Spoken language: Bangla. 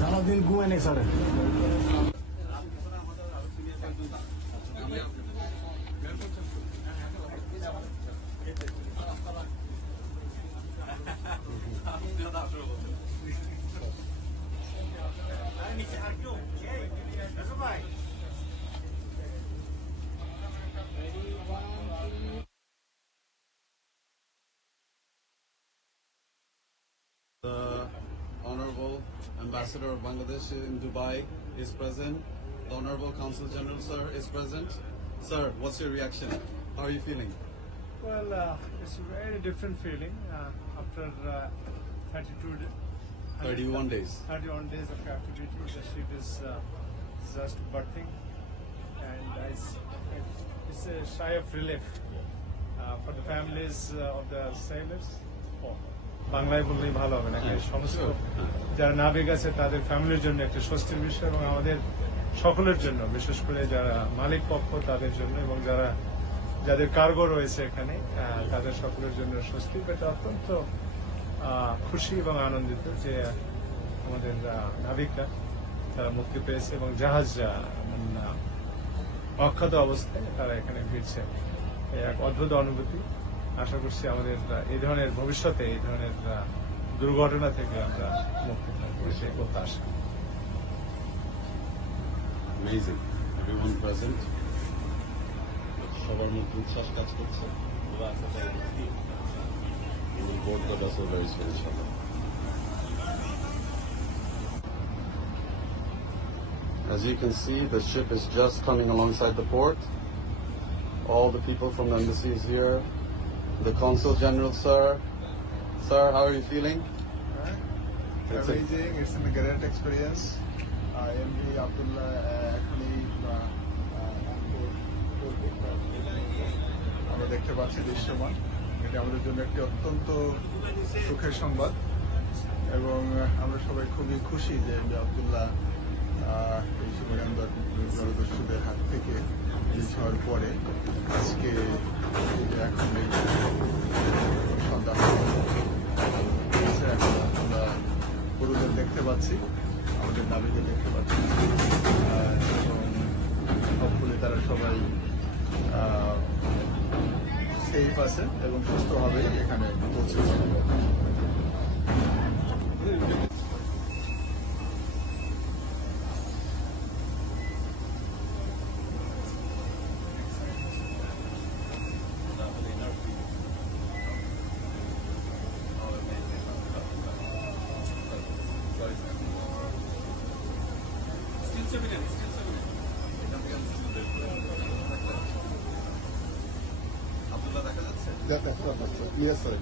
সারাদিন ঘুমায় নেই sir. The Honorable Ambassador of Bangladesh in Dubai is present. The Honorable Consul General, sir, is present. Sir, what's your reaction? How are you feeling? Well, it's a very different feeling after 31 days. 31 days of captivity. The ship is just berthing, and it's a sigh of relief for the families of the sailors. বাংলায় বললেই ভালো হবে নাকি? সমস্ত যারা নাবিক আছে তাদের ফ্যামিলির জন্য একটা স্বস্তির বিষয়, এবং আমাদের সকলের জন্য, বিশেষ করে যারা মালিক পক্ষ তাদের জন্য, এবং যাদের কার্গো রয়েছে এখানে তাদের সকলের জন্য স্বস্তি। এটা অত্যন্ত খুশি এবং আনন্দিত যে আমাদের নাবিকরা তারা মুক্তি পেয়েছে এবং জাহাজ অক্ষত অবস্থায় তারা এখানে ফিরছে। এক অদ্ভুত অনুভূতি। আশা করছি আমাদের এই ধরনের ভবিষ্যতে এই ধরনের দুর্ঘটনা থেকে আমরা মুক্তি থাকবো, সেই প্রত্যাশা। Amazing. Everyone present. সবার মধ্যে উচ্ছ্বাস কাজ করছে। We will board the vessel very soon, inshallah. As you can see, the ship is just coming alongside the port. All the people from the embassy is here. The Consul General, sir. Sir, how are you feeling? Amazing. It's a great experience. MD Abdullah আমরা দেখতে পাচ্ছি দৃশ্যমান। এটা আমাদের জন্য একটি অত্যন্ত সুখের সংবাদ, এবং আমরা সবাই খুবই খুশি যে MD আব্দুল্লাহ এই সমরান্দর জলদস্যুদের হাত থেকে রিলিজ হওয়ার পরে আজকে এখন সন্ধ্যা আমরা পুরুষদের দেখতে পাচ্ছি, আমাদের নাবিকদের দেখতে পাচ্ছি, এবং হপফুলি তারা সবাই সেফ আছে এবং সুস্থভাবে এখানে পৌঁছেছে। Abdullah দেখা যাচ্ছে? Yes, sir.